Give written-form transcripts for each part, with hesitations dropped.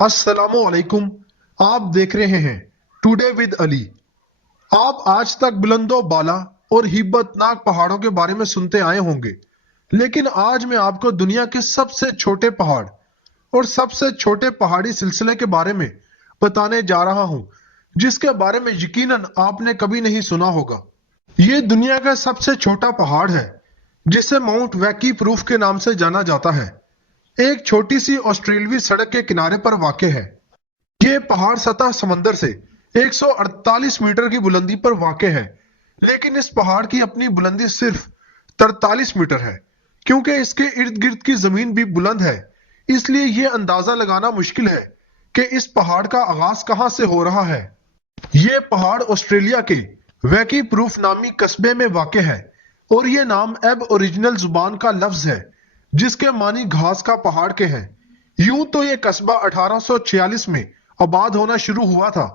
अस्सलामु अलैकुम। आप देख रहे हैं टुडे विद अली। आप आज तक बुलंदो बाला और हिब्बतनाक पहाड़ों के बारे में सुनते आए होंगे, लेकिन आज मैं आपको दुनिया के सबसे छोटे पहाड़ और सबसे छोटे पहाड़ी सिलसिले के बारे में बताने जा रहा हूं, जिसके बारे में यकीनन आपने कभी नहीं सुना होगा। ये दुनिया का सबसे छोटा पहाड़ है, जिसे माउंट वैकी प्रूफ के नाम से जाना जाता है। एक छोटी सी ऑस्ट्रेलियाई सड़क के किनारे पर वाक़ है। ये पहाड़ सतह समंदर से 148 मीटर की बुलंदी पर वाक़ है, लेकिन इस पहाड़ की अपनी बुलंदी सिर्फ 43 मीटर है। क्योंकि इसके इर्द गिर्द की जमीन भी बुलंद है, इसलिए ये अंदाजा लगाना मुश्किल है कि इस पहाड़ का आगाज कहां से हो रहा है। ये पहाड़ ऑस्ट्रेलिया के वैकी प्रूफ नामी कस्बे में वाक़ है और ये नाम एब ओरिजिनल जुबान का लफ्ज है, जिसके मानी घास का पहाड़ के हैं। यूं तो ये कस्बा 1846 में आबाद होना शुरू हुआ था,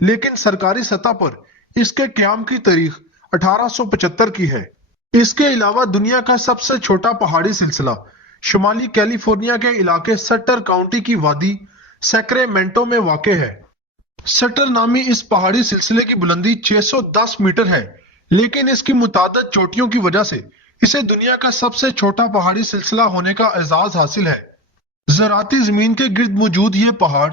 लेकिन सरकारी सतह पर इसके क्याम की तारीख 1875 की है। इसके अलावा दुनिया का सबसे छोटा पहाड़ी सिलसिला शुमाली कैलिफोर्निया के इलाके सटर काउंटी की वादी सैक्रेमेंटो में वाक़ है। सटर नामी इस पहाड़ी सिलसिले की बुलंदी 610 मीटर है, लेकिन इसकी मुतादद चोटियों की वजह से इसे दुनिया का सबसे छोटा पहाड़ी सिलसिला होने का एजाज हासिल है। ज़राती जमीन के गिर्द मौजूद ये पहाड़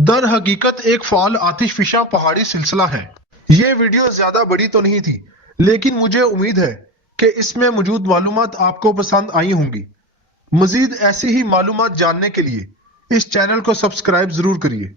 दर हकीकत एक फाल आतिशफिशा पहाड़ी सिलसिला है। ये वीडियो ज्यादा बड़ी तो नहीं थी, लेकिन मुझे उम्मीद है कि इसमें मौजूद मालूमात आपको पसंद आई होंगी। मजीद ऐसी ही मालूमात जानने के लिए इस चैनल को सब्सक्राइब जरूर करिए।